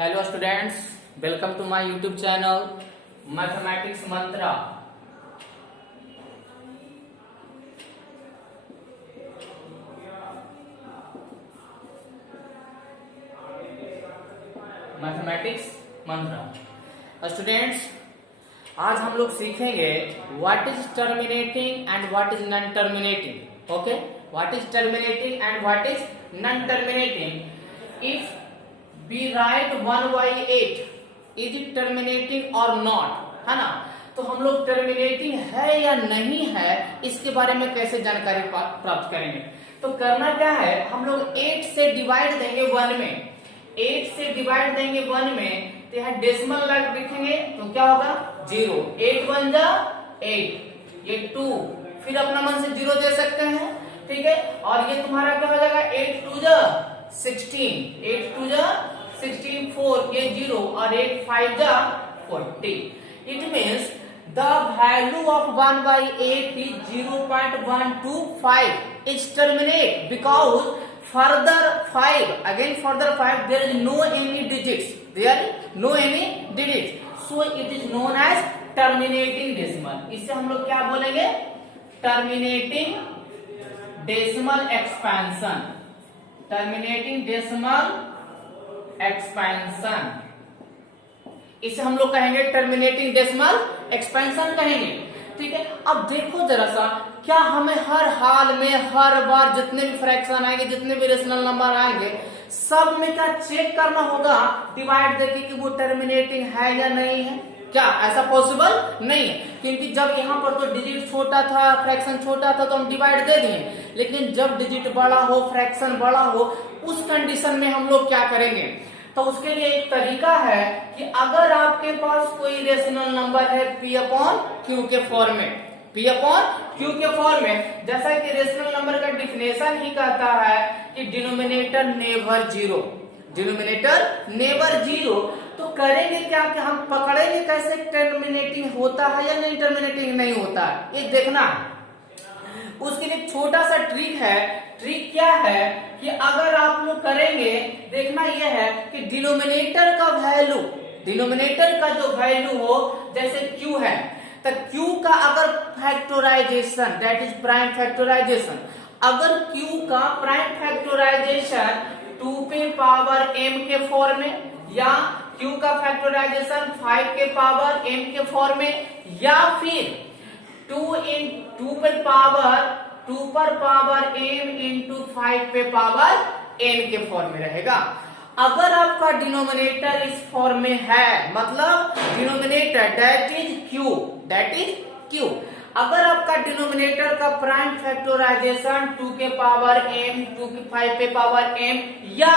Hello students, welcome to my YouTube channel mathematics mantra. Mathematics mantra students, आज हम लोग सीखेंगे what is terminating and what is non terminating. Okay, what is terminating and what is non terminating. If we write 1/8 is it terminating or not, है ना। तो हम लोग terminating है या नहीं है इसके बारे में कैसे जानकारी प्राप्त करेंगे। तो करना क्या है, हम लोग 8 से डिवाइड देंगे 1 में। 8 से डिवाइड देंगे 1 में, तो यहाँ डेसिमल लिखेंगे तो क्या होगा 0। 8 1 जा 8, ये 2, फिर अपना मन से 0 दे सकते हैं, ठीक है। और ये तुम्हारा क्या हो जाएगा 8 2 जा 16, 8 2 जा 16, 4 ये 0 और 8 5 जा 40। It means the value of 1/8 is 0.125 is terminate because further 5 there is no any digits, so it is known as terminating decimal। इससे हम लोग क्या बोलेंगे, terminating decimal expansion, terminating decimal expansion. इसे हम लोग कहेंगे टर्मिनेटिंग डेसिमल एक्सपेंशन कहेंगे, ठीक है। अब देखो जरा सा, क्या हमें हर हाल में हर बार जितने भी फ्रैक्शन आएंगे, जितने भी रेशनल नंबर आएंगे, सब में क्या चेक करना होगा डिवाइड देके कि वो टर्मिनेटिंग है या नहीं है? क्या ऐसा पॉसिबल नहीं है, क्योंकि जब यहाँ पर तो डिजिट छोटा था, फ्रैक्शन छोटा था, तो हम डिवाइड दे दिए। लेकिन जब डिजिट बड़ा हो, फ्रैक्शन बड़ा हो, उस कंडीशन में हम लोग क्या करेंगे। तो उसके लिए एक तरीका है कि अगर आपके पास कोई रेशनल नंबर है P/Q के फॉर्म में, P/Q के फॉर्म में, जैसा कि रेशनल नंबर का डिफिनेशन ही कहता है कि डिनोमिनेटर नेवर जीरो, तो करेंगे क्या कि हम पकड़ेंगे कैसे टर्मिनेटिंग होता है या नहीं टर्मिनेटिंग नहीं होता है, ये देखना है। उसके लिए छोटा सा ट्रिक है। ट्रिक क्या है कि अगर आप लोग करेंगे, देखना यह है कि डिनोमिनेटर का जो वैल्यू हो, जैसे Q है, तो Q का अगर factorization, that is prime factorization, अगर Q का प्राइम फैक्टराइजेशन 2 पे पावर m के फॉर्म में, या Q का फैक्टराइजेशन 5 के पावर m के फॉर्म में, या फिर 2 पर पावर m इंटू 5 पे पावर n के फॉर्म में रहेगा। अगर आपका डिनोमिनेटर इस फॉर्म में है, मतलब डिनोमिनेटर दैट इज Q, अगर आपका डिनोमिनेटर का प्राइम फैक्टराइजेशन 2 के पावर m, 2 के 5 पे पावर m, या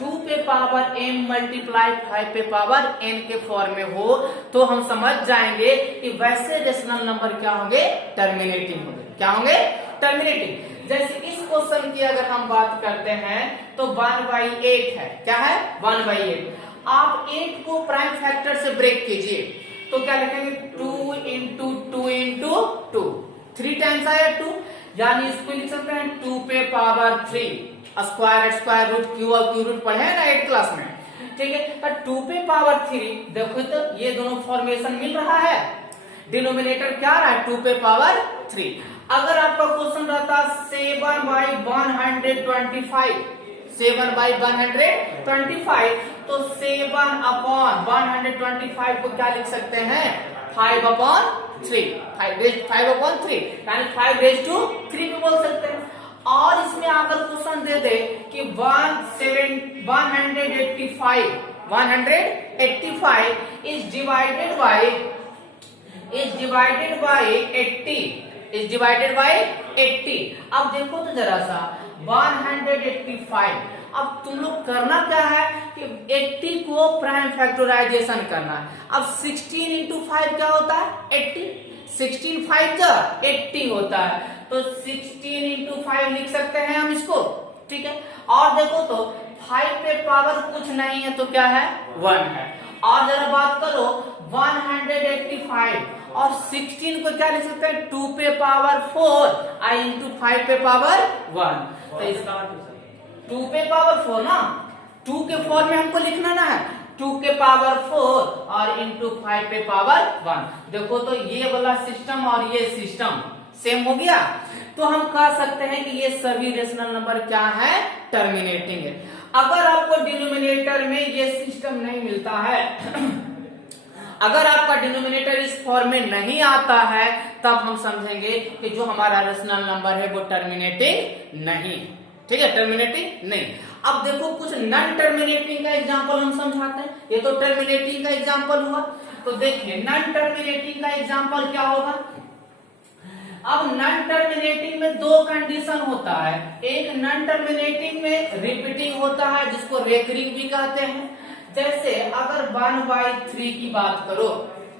2 पे पावर m मल्टीप्लाई 5 पे पावर n के फॉर्म में हो, तो हम समझ जाएंगे कि वैसे रेशनल नंबर क्या होंगे, टर्मिनेटिंग होंगे। क्या होंगे? टर्मिनेटिंग। जैसे इस क्वेश्चन की अगर हम बात करते हैं तो 1/8 है, क्या है 1/8। आप 8 को प्राइम फैक्टर से ब्रेक कीजिए, तो क्या लिखेंगे 2 इंटू 2 इंटू 2, 3 टाइम्स आया 2, यानी इसको लिख सकते हैं 2 पे पावर 3 स्क्वायर रूट क्यू और क्यू रूट पढ़े हैं ना 8 क्लास में, ठीक है। पर 2 पे पावर 3 देखो तो ये दोनों फॉर्मेशन मिल रहा है, डिनोमिनेटर क्या रहा है 2 पे पावर 3। अगर आपका क्वेश्चन रहता 7/125, तो 7/125 को क्या लिख सकते हैं 5/3, यानी 5 रेज़ टू 3 भी बोल सकते हैं। और इसमें अगर क्वेश्चन दे दे कि 185 is divided by 80। अब देखो तो जरा सा 185, अब तुम लोग करना क्या है कि 80 को प्राइम फैक्टराइजेशन करना है। अब 16 इंटू 5 क्या होता है 80, 16 5 जा 80 होता है, तो 16 इंटू 5 लिख सकते हैं हम इसको, ठीक है। और देखो तो 5 पे पावर कुछ नहीं है तो क्या है 1 है। और जरा बात करो 185 और 16 को क्या लिख सकते हैं 2 पे पावर 4 आई इंटू 5 पे पावर 1, तो इसका 2 पे पावर 4 ना, 2 के फॉर्म में हमको लिखना ना है, 2 के पावर 4 और इंटू 5 पे पावर 1। देखो तो ये वाला सिस्टम और ये सिस्टम सेम हो गया। तो हम कह सकते हैं कि ये सभी रेशनल नंबर क्या है, टर्मिनेटिंग है। अगर आपको डिनोमिनेटर में ये सिस्टम नहीं मिलता है अगर आपका डिनोमिनेटर इस फॉर्म में नहीं आता है, तब हम समझेंगे कि जो हमारा रेशनल नंबर है वो टर्मिनेटिंग नहीं। ठीक है, टर्मिनेटिंग नहीं। अब देखो कुछ नॉन टर्मिनेटिंग का एग्जांपल हम समझाते हैं। ये तो टर्मिनेटिंग का एग्जांपल हुआ, तो देखिए नॉन टर्मिनेटिंग का एग्जांपल क्या होगा। अब नॉन टर्मिनेटिंग में दो कंडीशन होता है। एक नॉन टर्मिनेटिंग में रिपीटिंग होता है, जिसको रेकरिंग भी कहते हैं। जैसे अगर 1/3 की बात करो,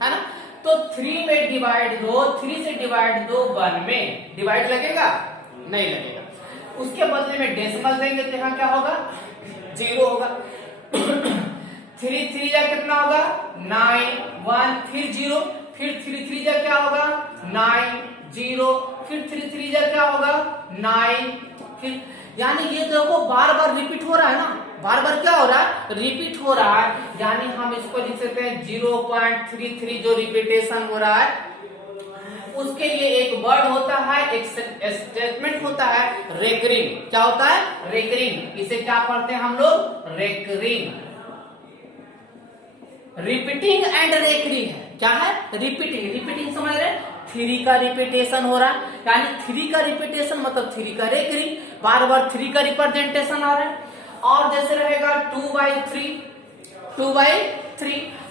है ना, तो 3 में डिवाइड दो, 3 से डिवाइड दो 1 में डिवाइड लगेगा, नहीं लगेगा। उसके बदले में डेसिमल देंगे तो यहाँ क्या होगा, 0 होगा। 3 3 जा कितना होगा, 9, 1 फिर 0, फिर 3 3 जा क्या होगा, 9 0, फिर 3 3 जा क्या होगा, 9, फिर यानी ये देखो बार बार रिपीट हो रहा है ना, बार बार क्या हो रहा है, रिपीट हो रहा है। यानी हम इसको लिख सकते हैं 0.33 जो रिपीटेशन हो रहा है, उसके लिए एक वर्ड होता है, एक स्टेटमेंट होता है, रेकरिंग। क्या होता है, रेकरिंग। इसे क्या पढ़ते हैं हम लोग, रेकरिंग। रिपीटिंग एंड रेकरिंग है, क्या है, रिपीटिंग। रिपीटिंग समझ रहे, 3 का रिपीटेशन हो रहा है, यानी 3 का रिपीटेशन मतलब 3 का रेकरिंग, बार बार 3 का रिप्रेजेंटेशन आ रहा है। और जैसे रहेगा 2/3,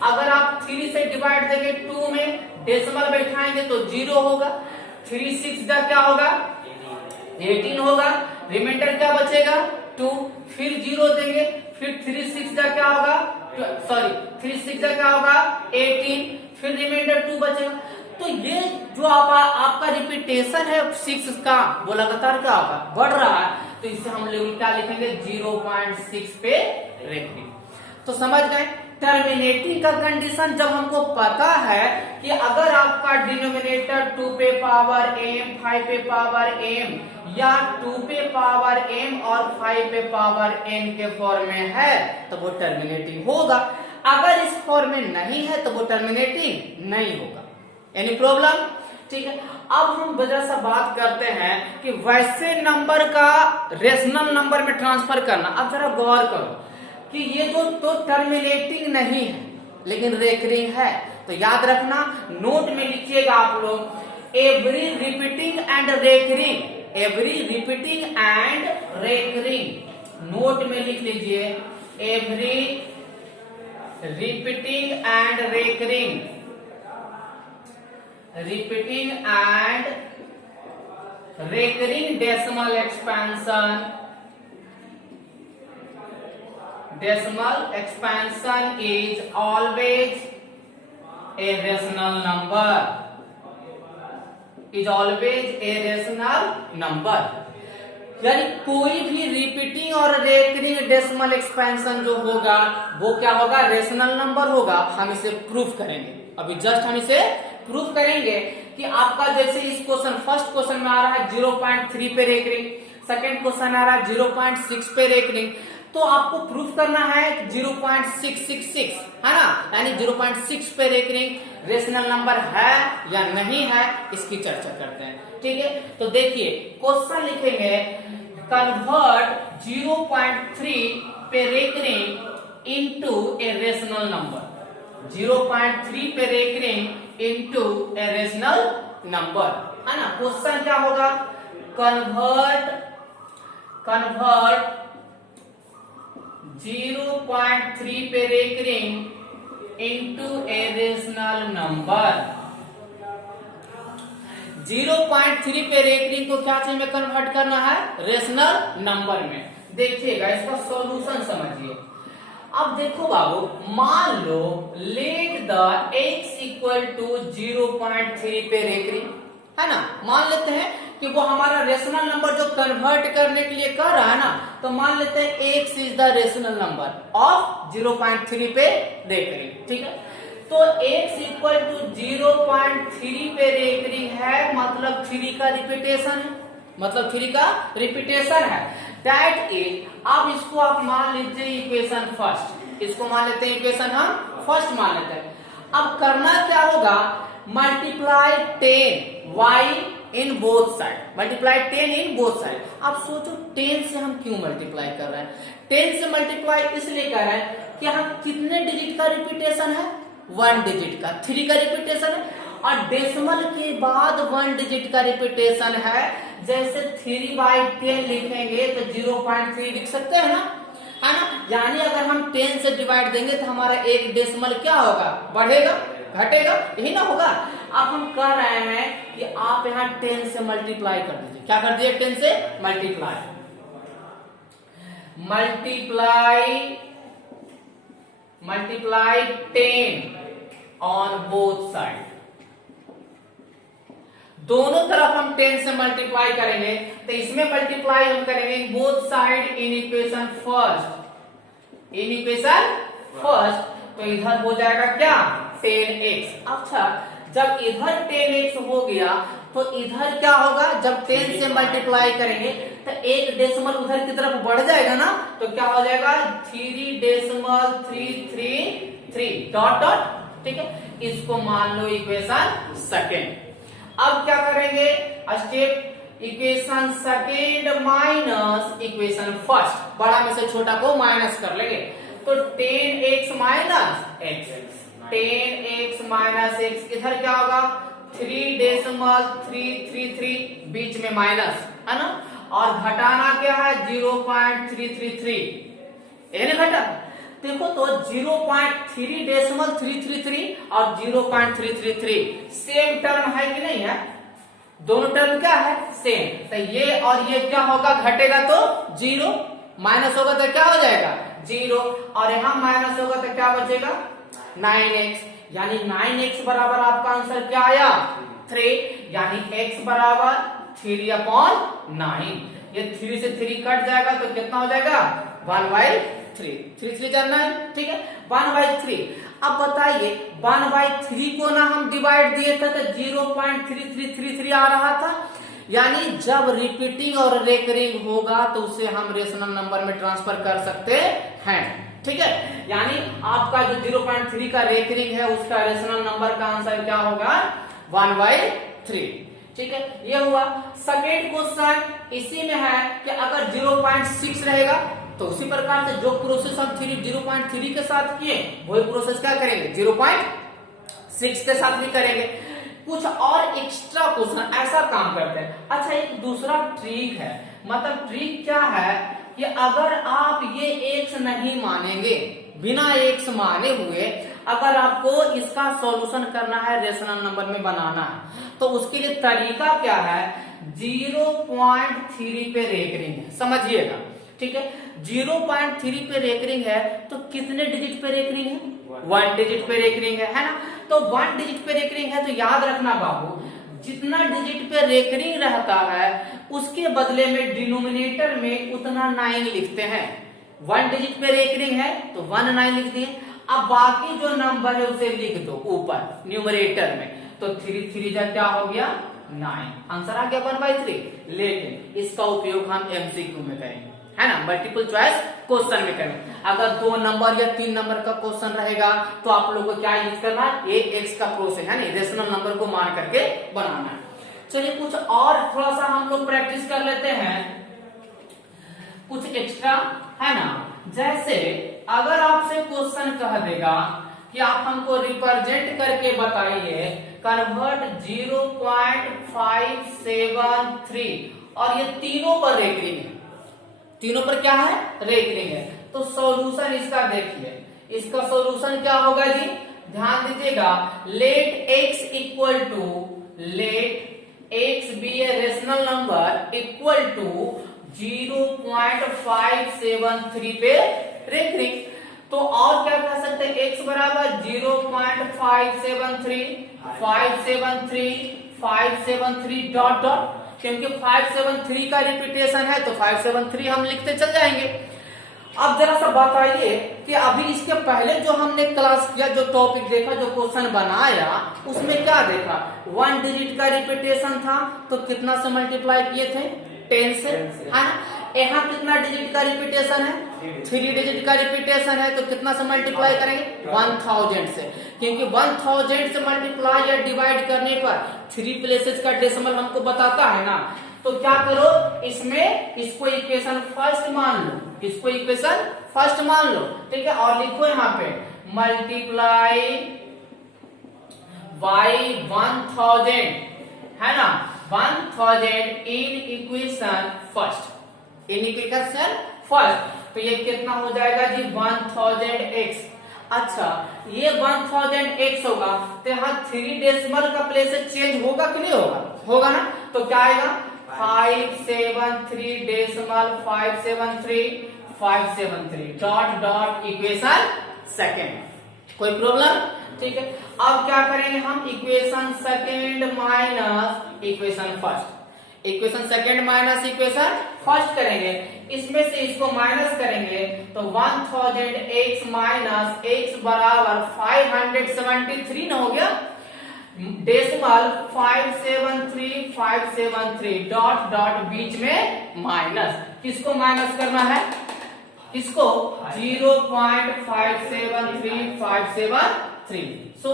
अगर आप 3 से डिवाइड देंगे 2 में डेसिमल बैठाएंगे तो 0 होगा। 3 6 का क्या होगा, 18 होगा। रिमाइंडर क्या बचेगा, 2, फिर 0 देंगे, फिर 3 6 का क्या होगा, 3 6 का क्या होगा, 18, फिर रिमाइंडर 2 बचेगा। तो ये जो आपका रिपीटेशन है 6 का, वो लगातार क्या होगा, बढ़ रहा है। तो इसे हम लोग क्या लिखेंगे, 0.6 पे रेकरिंग। तो समझ गए, टर्मिनेटिंग का कंडीशन जब हमको पता है कि अगर आपका डिनोमिनेटर 2 पे पावर m, 5 पे पावर m या 2 पे पावर m और 5 पे पावर n के फॉर्म में है, तो वो टर्मिनेटिंग होगा। अगर इस फॉर्म में नहीं है तो वो टर्मिनेटिंग नहीं होगा। एनी प्रॉब्लम, ठीक है। अब हम वजह से बात करते हैं कि वैसे नंबर का रेशनल नंबर में ट्रांसफर करना। अब जरा गौर करो कि ये तो टर्मिनेटिंग नहीं है लेकिन रेकरिंग है, तो याद रखना, नोट में लिखिएगा आप लोग, every repeating and recurring, every repeating and recurring. Note में लिख लीजिए, every repeating and recurring, repeating and recurring decimal expansion, decimal expansion is always a rational number, is always a rational number। यानी कोई भी रिपीटिंग और recurring decimal expansion जो होगा वो क्या होगा, रेशनल नंबर होगा। हम इसे प्रूफ करेंगे, अभी जस्ट हम इसे प्रूफ करेंगे कि आपका जैसे इस क्वेश्चन, फर्स्ट क्वेश्चन में आ रहा है 0.3 पे रेकरिंग, सेकंड क्वेश्चन आ रहा है 0.6 पे रेकरिंग, तो आपको प्रूफ करना है 0.666, है ना, यानी 0.6 पे रेकरिंग रेशनल नंबर है या नहीं है, इसकी चर्चा करते हैं। ठीक है, तो देखिए क्वेश्चन लिखेंगे, कन्वर्ट 0.3 पे रेकरिंग इनटू ए रेशनल नंबर। 0.3 पे रेकरिंग इनटू ए रेशनल नंबर, है ना। क्वेश्चन क्या होगा, कन्वर्ट 0.3 पे रेकरिंग इनटू ए रेशनल नंबर। 0.3 पे रेकरिंग को क्या चीज में कन्वर्ट करना है, रेशनल नंबर में। देखिएगा इसका सॉल्यूशन समझिए। अब देखो बाबू, मान लो let the x equal to 0.3 पे रेकरिंग, है ना। मान लेते हैं कि वो हमारा रेशनल नंबर जो कन्वर्ट करने के लिए कर रहा है ना, तो मान लेते हैं x is the rational number of 0.3 पे रेकरिंग। ठीक है, तो x इक्वल टू 0.3 पे रेकरिंग है, मतलब 3 का रिपीटेशन है, मतलब 3 का रिपीटेशन है। दैट इज, अब इसको आप मान लीजिए इक्वेशन फर्स्ट, इसको मान लेते हैं इक्वेशन हम फर्स्ट मान लेते हैं। अब करना क्या होगा, multiply 10 y in both side, multiply 10 in both side. अब सोचो 10 से हम क्यों मल्टीप्लाई कर रहे हैं, 10 से मल्टीप्लाई इसलिए कर रहे हैं कि हम कितने डिजिट का रिपीटेशन है, 1 डिजिट का, 3 का रिपीटेशन है, और डेसिमल के बाद 1 डिजिट का रिपीटेशन है। जैसे 3/10 लिखेंगे तो 0.3 लिख सकते हैं ना, है ना। यानी अगर हम 10 से डिवाइड देंगे तो हमारा एक डेसिमल क्या होगा, बढ़ेगा घटेगा, यही ना होगा। अब हम कह रहे हैं कि आप यहाँ 10 से मल्टीप्लाई कर दीजिए। क्या कर दिए, 10 से multiply, multiply 10 on both side. दोनों तरफ हम 10 से मल्टीप्लाई करेंगे तो इसमें मल्टीप्लाई हम करेंगे both side in equation first, in equation first. तो इधर हो जाएगा क्या, 10x। अच्छा, जब इधर 10x हो गया तो इधर क्या होगा, जब 10 से मल्टीप्लाई करेंगे तो एक डेसिमल उधर की तरफ बढ़ जाएगा ना, तो क्या हो जाएगा 3.333 डॉट डॉट, ठीक है। इसको मान लो इक्वेशन सेकेंड। अब क्या करेंगे, step equation second minus equation first, बड़ा में से छोटा को माइनस कर लेंगे। तो 10x minus x, 10x minus x, इधर क्या होगा 3.333, बीच में माइनस, है ना, और घटाना क्या है 0.333, ये नहीं घटा। देखो तो 0.333 और 0.333 सेम टर्म है कि नहीं है, दोनों टर्म क्या है, सेम। तो ये और ये क्या होगा, घटेगा तो 0, माइनस होगा तो क्या हो जाएगा 0, और यहां माइनस होगा तो क्या बचेगा 9x। यानी 9x बराबर आपका आंसर क्या आया 3, यानी x बराबर 3/9। ये 3 से 3 कट जाएगा तो कितना हो जाएगा 1/3, 3 जानना है, ठीक है, 1/3। अब बताइए 1/3 को ना हम डिवाइड दिए थे तो 0.3333 आ रहा था। यानी जब रिपीटिंग और रेकरिंग होगा तो उसे हम रेशनल नंबर में ट्रांसफर कर सकते हैं, ठीक है। यानी आपका जो 0.3 का रेकरिंग है उसका रेशनल नंबर का आंसर क्या होगा 1/3, ठीक है। ये हुआ। सेकेंड क्वेश्चन इसी में है कि अगर 0.6 रहेगा तो उसी प्रकार से जो प्रोसेस हम 0.3 के साथ किए वही प्रोसेस क्या करेंगे 0.6 के साथ भी करेंगे। कुछ और एक्स्ट्रा क्वेश्चन ऐसा काम करते हैं। अच्छा, एक दूसरा ट्रिक है, मतलब ट्रिक क्या है कि अगर आप ये x नहीं मानेंगे, बिना x माने हुए अगर आपको इसका सॉल्यूशन करना है, रेशनल नंबर में बनाना है, तो उसके लिए तरीका क्या है 0.3 पे रेकरिंग है, समझिएगा, ठीक है। 0.3 पे रेकरिंग है तो कितने डिजिट पे रेकरिंग है 1 डिजिट पे रेकरिंग है ना। तो 1 डिजिट पे रेकरिंग है तो याद रखना बाबू, जितना डिजिट पे रेकरिंग रहता है उसके बदले में डिनोमिनेटर में उतना 9 लिखते हैं। 1 डिजिट पे रेकरिंग है तो 1 9 लिख दिए। अब बाकी जो नंबर है उसे लिख दो ऊपर न्यूमरेटर में, तो 3 जा क्या हो गया 9, आंसर आ गया 1/3। लेकिन इसका उपयोग हम एमसीक्यू में करेंगे, है ना, मल्टीपल चॉइस क्वेश्चन में करें। अगर 2 नंबर या 3 नंबर का क्वेश्चन रहेगा तो आप लोगों को क्या यूज करना है, ये एक्स का प्रोसेस है ना, रेशनल नंबर को मान करके बनाना है। चलिए कुछ और थोड़ा सा हम लोग प्रैक्टिस कर लेते हैं, कुछ एक्स्ट्रा, है ना। जैसे अगर आपसे क्वेश्चन कह देगा कि आप हमको रिप्रेजेंट करके बताइए कन्वर्ट 0.573, और ये तीनों पर रेकरिंग है, तीनों पर क्या है रेकरिंग है, तो सॉल्यूशन इसका देखिए, इसका सॉल्यूशन क्या होगा जी, ध्यान दीजिएगा। Let x be a rational number equal to 0.573 पे रेकरिंग। तो और क्या कह सकते हैं, x बराबर 0.573 डॉट डॉट, क्योंकि 573 का रिपीटेशन है तो 573 हम लिखते चल जाएंगे। अब जरा सा बताइए कि अभी इसके पहले जो हमने क्लास किया, जो टॉपिक देखा, जो क्वेश्चन बनाया, उसमें क्या देखा 1 डिजिट का रिपीटेशन था तो कितना से मल्टीप्लाई किए थे 10 से, है ना। यहाँ कितना डिजिट का रिपीटेशन है, 3 डिजिट का रिपीटेशन है, तो कितना से मल्टीप्लाई करेंगे, 1000 से, क्योंकि 1000 से मल्टीप्लाई या डिवाइड करने पर 3 प्लेसेस का डेसिमल हमको बताता है ना। तो क्या करो, इसमें इसको इक्वेशन फर्स्ट मान लो, इसको इक्वेशन फर्स्ट मान लो, ठीक है। और लिखो यहाँ पे मल्टीप्लाई बाई 1000, है ना, 1000 in equation first, in equation first. तो ये कितना हो जाएगा जी, 1000x। अच्छा, ये 1000x होगा, तो यहाँ 3 डेसिमल का प्लेस चेंज होगा कि नहीं होगा, होगा ना। तो क्या आएगा, 573 decimal 573 dot dot equation second. कोई प्रॉब्लम, ठीक है। अब क्या करेंगे हम, equation second minus equation first, equation second minus equation first करेंगे। इसमें से इसको माइनस करेंगे तो 1000x माइनस x बराबर 573 न हो गया, डेसिमल 573 डॉट डॉट बीच में माइनस, किसको माइनस करना है, किसको, 0.573573। सो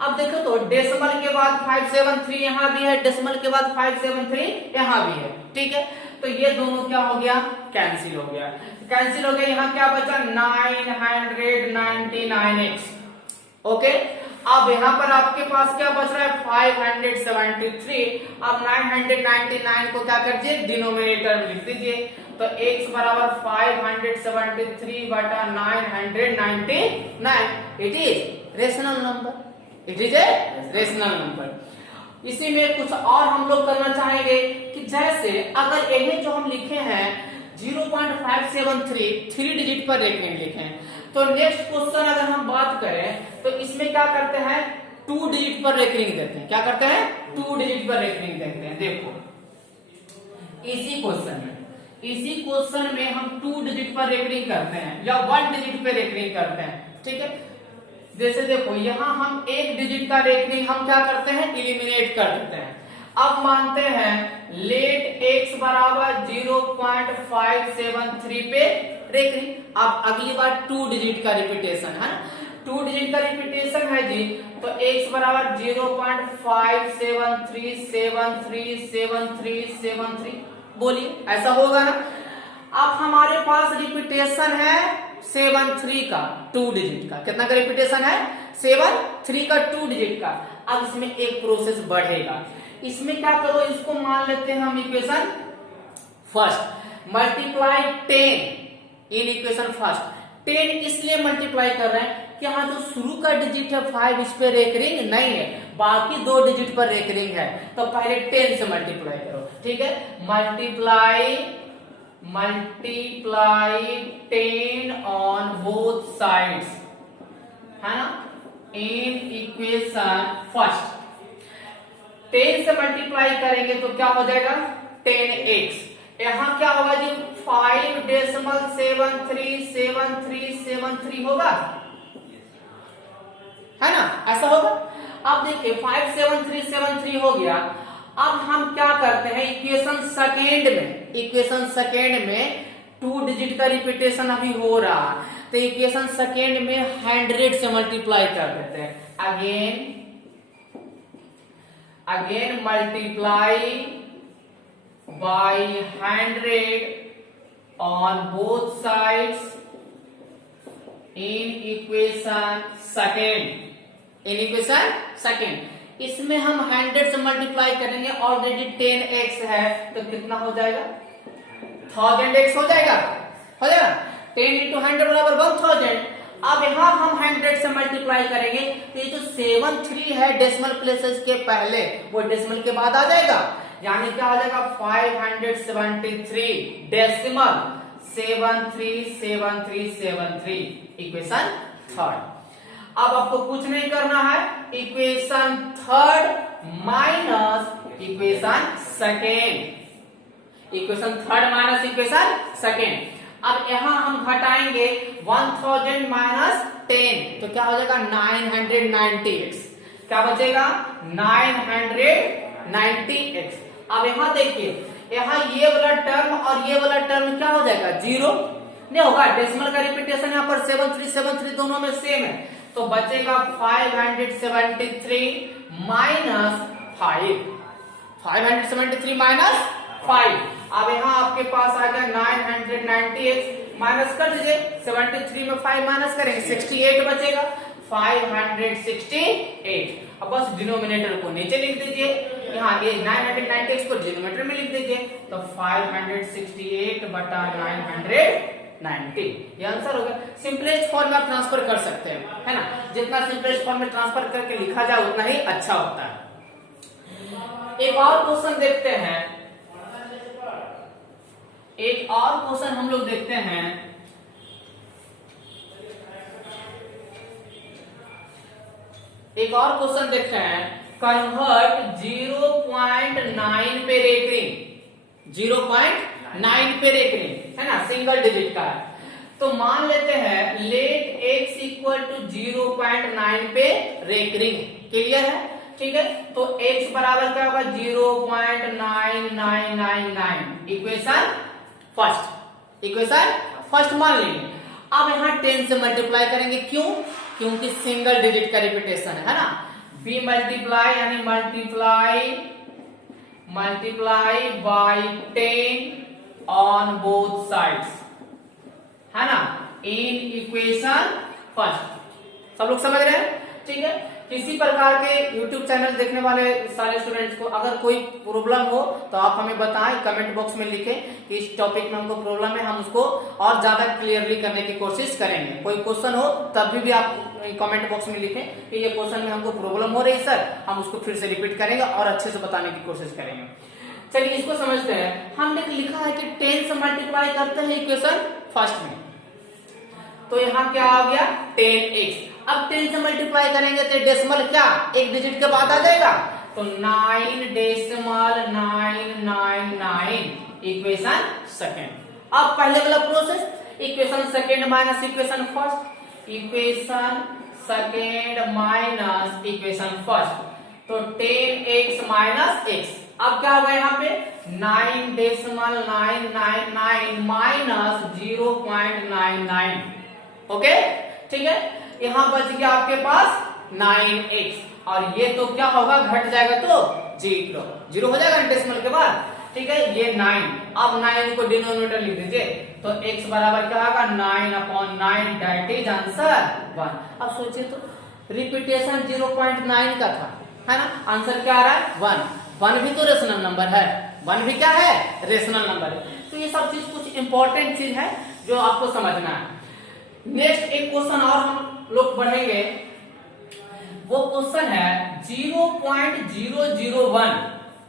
अब देखो तो डेसिमल के बाद 573 यहाँ भी है, डेसिमल के बाद 573 यहाँ भी है, ठीक है। तो ये दोनों क्या हो गया, कैंसिल हो गया, कैंसिल हो गया। यहाँ क्या बचा, 999x। ओके, अब यहाँ पर आपके पास क्या बच रहा है, 573। अब 999 को क्या करिए, डिनोमिनेटर में लिख दीजिए। तो x बराबर 573 बटा 999, it is rational number, it is a rational number. इसी में कुछ और हम लोग करना चाहेंगे कि जैसे अगर यही जो हम लिखे हैं 0.573 3 डिजिट पर रेखिंग लिखे हैं, तो नेक्स्ट क्वेश्चन अगर हम बात करें तो इसमें क्या करते हैं, 2 डिजिट पर रेकरिंग देते हैं। क्या करते हैं, 2 डिजिट पर रेकरिंग देते हैं। देखो इसी क्वेश्चन में हम 2 डिजिट पर रेकरिंग करते हैं या 1 डिजिट पर रेकरिंग करते हैं, ठीक है। जैसे देखो यहाँ हम 1 डिजिट का रेकरिंग हम क्या करते हैं, इलिमिनेट कर देते हैं। अब मानते हैं लेट x बराबर 0.573 पे रेकरिंग। अब अगली बार 2 डिजिट का रिपीटेशन है, 2 डिजिट का रिपीटेशन है जी, तो x बराबर 0.573737373 बोलिए, ऐसा होगा ना। अब हमारे पास रिपीटेशन है 73 का 2 डिजिट का, कितना का रिपीटेशन है, 73 का 2 डिजिट का। अब इसमें एक प्रोसेस बढ़ेगा, इसमें क्या करो, इसको मान लेते हैं हम equation first, multiply 10 in equation first. 10 इसलिए मल्टीप्लाई कर रहे हैं कि यहाँ जो शुरू का डिजिट है 5 इस पे रेकरिंग नहीं है, बाकी 2 डिजिट पर रेकरिंग है, तो पहले 10 से मल्टीप्लाई करो, ठीक है। मल्टीप्लाई 10 ऑन बोथ साइड्स, है ना, इन इक्वेशन फर्स्ट। 10 से मल्टीप्लाई करेंगे तो क्या हो जाएगा, 10x। यहाँ क्या होगा जी, 5.737373 होगा, है ना, ऐसा होगा। अब देखिए 57373 हो गया। अब हम क्या करते हैं, इक्वेशन सेकेंड में 2 डिजिट का रिपीटेशन अभी हो रहा है, तो इक्वेशन सेकेंड में 100 से मल्टीप्लाई कर देते हैं। Again multiply by 100 on both sides in equation second. इसमें हम 100 से मल्टीप्लाई करेंगे, ऑलरेडी 10x है, तो कितना हो जाएगा, 1000x हो जाएगा, 10 इंटू 100 बराबर 1000। अब यहाँ हम 100 से मल्टीप्लाई करेंगे तो ये जो 73 है डेसिमल प्लेसेस के पहले, वो डेसिमल के बाद आ जाएगा, यानी क्या आ जाएगा, 573 डेसिमल 737373 इक्वेशन थर्ड। अब आपको कुछ नहीं करना है, equation third minus equation second. अब यहाँ हम घटाएंगे 1000 माइनस 10, तो क्या हो जाएगा, 990x। क्या बचेगा, 990x। अब यहाँ देखिए यहाँ ये वाला टर्म और ये वाला टर्म क्या हो जाएगा, जीरो नहीं होगा। डेसिमल का रिपीटेशन यहाँ पर 7373 दोनों में सेम है, तो बचेगा 573 माइनस 573 माइनस 5। अब यहाँ आपके पास आ गया 998, माइनस कर दीजिए, 73 में 5 माइनस करेंगे 68 बचेगा, 568। अब बस डिनोमिनेटर को नीचे लिख दीजिए, यहाँ ये 998 को डिनोमिनेटर में लिख दीजिए, तो 568 बटा 990 ये आंसर होगा। सिंपलेस्ट फॉर्म में आप ट्रांसफर कर सकते हैं, है ना, जितना सिंपलेस्ट फॉर्म में ट्रांसफर करके लिखा जाए उतना ही अच्छा होता है। एक और क्वेश्चन देखते हैं, एक और क्वेश्चन हम लोग देखते हैं। एक और क्वेश्चन देखते हैं, कन्वर्ट 0.9 पे रेकरिंग, 0.9 पे रेकरिंग, है ना, सिंगल डिजिट का है। तो मान लेते हैं लेट x इक्वल टू 0.9 पे रेकरिंग, क्लियर है, ठीक है। तो x बराबर क्या होगा, 0.9999, इक्वेशन फर्स्ट मान लेंगे। अब यहाँ 10 से मल्टीप्लाई करेंगे, क्यों, क्योंकि सिंगल डिजिट का रिपीटेशन है ना। b मल्टीप्लाई यानी multiply by 10 on both sides, है ना, इन इक्वेशन फर्स्ट। सब लोग समझ रहे हैं, ठीक है। किसी प्रकार के YouTube चैनल देखने वाले सारे स्टूडेंट्स को अगर कोई प्रॉब्लम हो तो आप हमें बताएं, कमेंट बॉक्स में लिखें कि इस टॉपिक में हमको प्रॉब्लम है, हम उसको और ज्यादा क्लियरली करने की कोशिश करेंगे। कोई क्वेश्चन हो तब भी आप कमेंट बॉक्स में लिखें कि ये क्वेश्चन में हमको प्रॉब्लम हो रही है सर, हम उसको फिर से रिपीट करेंगे और अच्छे से बताने की कोशिश करेंगे। चलिए इसको समझते हैं। हमने लिखा है कि 10 से मल्टीप्लाई करते हैं इक्वेशन फर्स्ट में, तो यहाँ क्या आ गया 10x। अब 10 से मल्टीप्लाई करेंगे तो डेसिमल क्या एक डिजिट के बाद आ जाएगा, तो 9.999 इक्वेशन सेकेंड। अब पहले वाला process, equation second minus equation first, equation second minus equation first, तो 10x माइनस x। अब क्या होगा यहाँ पे 9.999 माइनस 0.99, ओके, ठीक है। यहाँ बच गया आपके पास 9x, और ये तो क्या होगा, घट जाएगा तो 0 हो जाएगा डेसिमल के बाद, ठीक है। ये 9, अब 9 को डिनोमिनेटर लिख दीजिए, तो x बराबर क्या होगा 9/9, दैट इज आंसर 1। अब सोचिए तो रिपीटेशन 0.9 का था, है ना, आंसर क्या आ रहा है 1 भी तो रेशनल नंबर है, 1 भी क्या है, रेशनल नंबर है। तो ये सब चीज कुछ इंपॉर्टेंट चीज है जो आपको समझना है। नेक्स्ट एक क्वेश्चन और हम लोग पढ़ेंगे, वो क्वेश्चन है 0.001